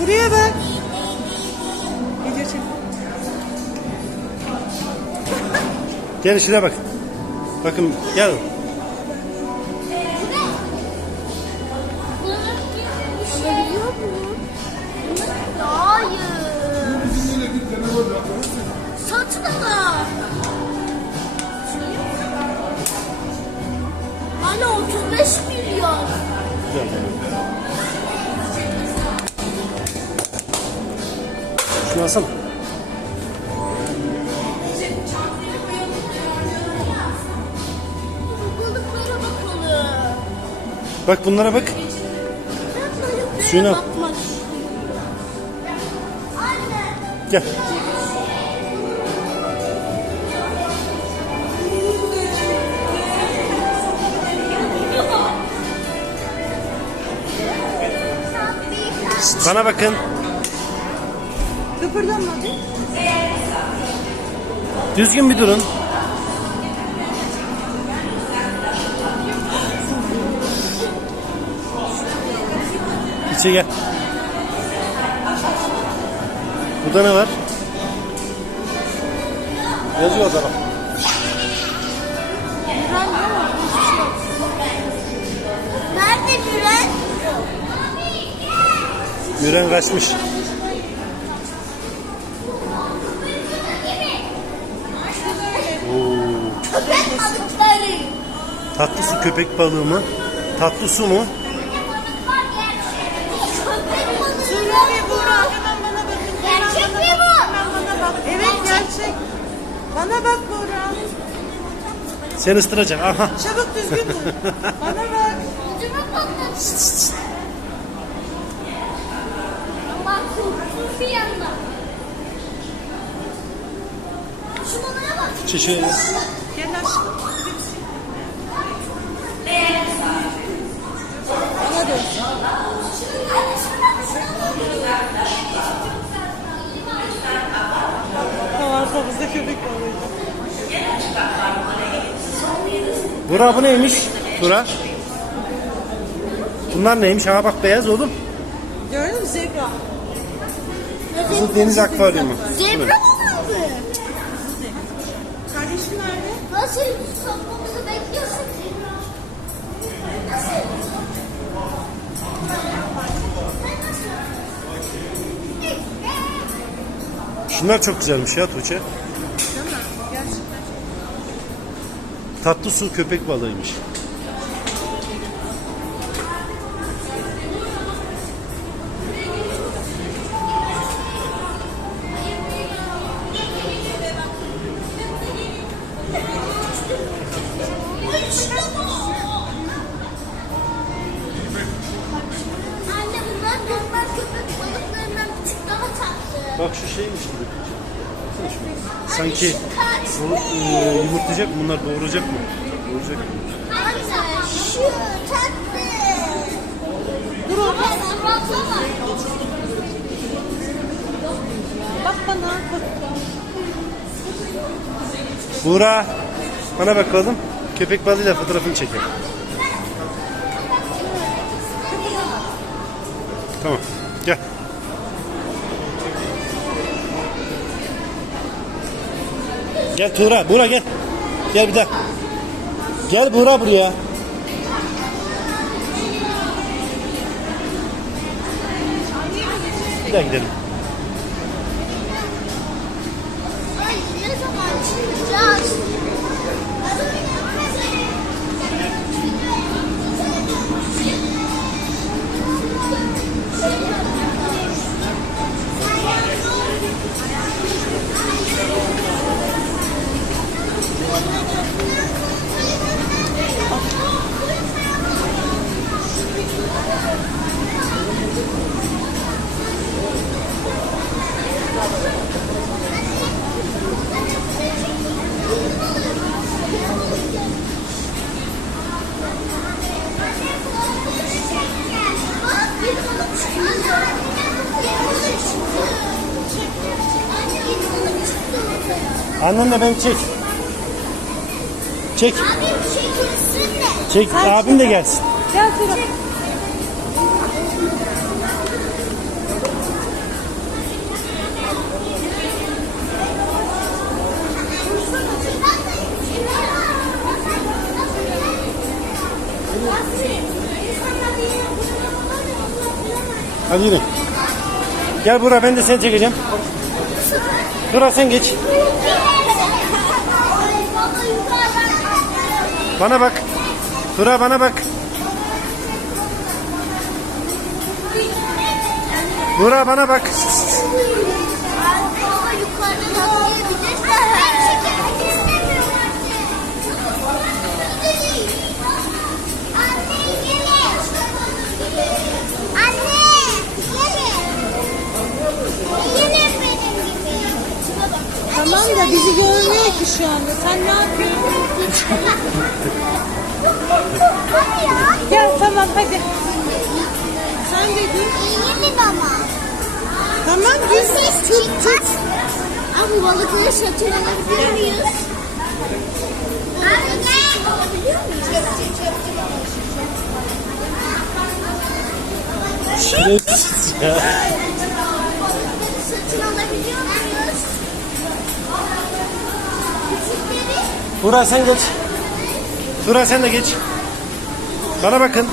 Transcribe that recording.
Buraya bak. Video çek. Gel şuraya bak. Bakın gel. Hayır. Satın ala. Anne 35 milyon. Şunu alsana. Bak bunlara bak. Suyuna. Gel. Bana bakın. Kıpırdama. Düzgün bir durun. İçe gel. Burada ne var? Yazıyor orada bak. Nerede Müren? Müren kaçmış. Oo. Köpek balıkları. Tatlı su köpek balığı mı? Tatlı su mu? Gerçek mi bu? Evet gerçek. Bana bak Buğra. Seni ıstıracak. Aha. Çabuk düzgün dur. Bana bak. Ucuma patladı. Bak korksun bir yandan. Şuna bak. Şişe. Gel aşkım. Tamam arkamızda köpek balığıydı. Bura bu neymiş? Bura. Bunlar neymiş? Ha bak beyaz oğlum. Gördün mü zebra? Kızıl deniz akvaryumu. Zebra mı vardı? Kardeşim nerede? Nasıl sokmamızı bekliyorsun? Nasıl? Şunlar çok güzelmiş ya Tuğçe. Tatlı su köpek balığıymış. Bak şu şeymiş gibi. Sanki bu e, yumurtlayacak mı? Bunlar doğuracak mı? Doğuracak mı? Şu tatlı. Dur. Bak bana. Buğra. Bana bak oğlum. Köpek balığıyla fotoğrafını çekelim. Tamam. Gel. Gel Tuğra. Buğra gel. Gel bir daha. Gel Buğra buraya. Bir daha gidelim. Annenle beni çek. Çek. Abim çekilsin de. Çek. Abim de gelsin. Gel Turan. Hadi yürü. Gel buraya ben de seni çekeceğim. Burak sen geç. Bana bak. Burak bana bak. Burak bana bak. Ki şu anda. Sen ne yapıyorsun? Gel tamam hadi. Sen de dur. Gelin ama. Tamam düz. Ses çıkmaz. Abi balıkları satın alabiliyor muyuz? Abi gel. Alabiliyor muyuz? Şerefsiz ya. Satın alabiliyor muyuz? Burak sen geç. Burak sen de geç. Bana bakın.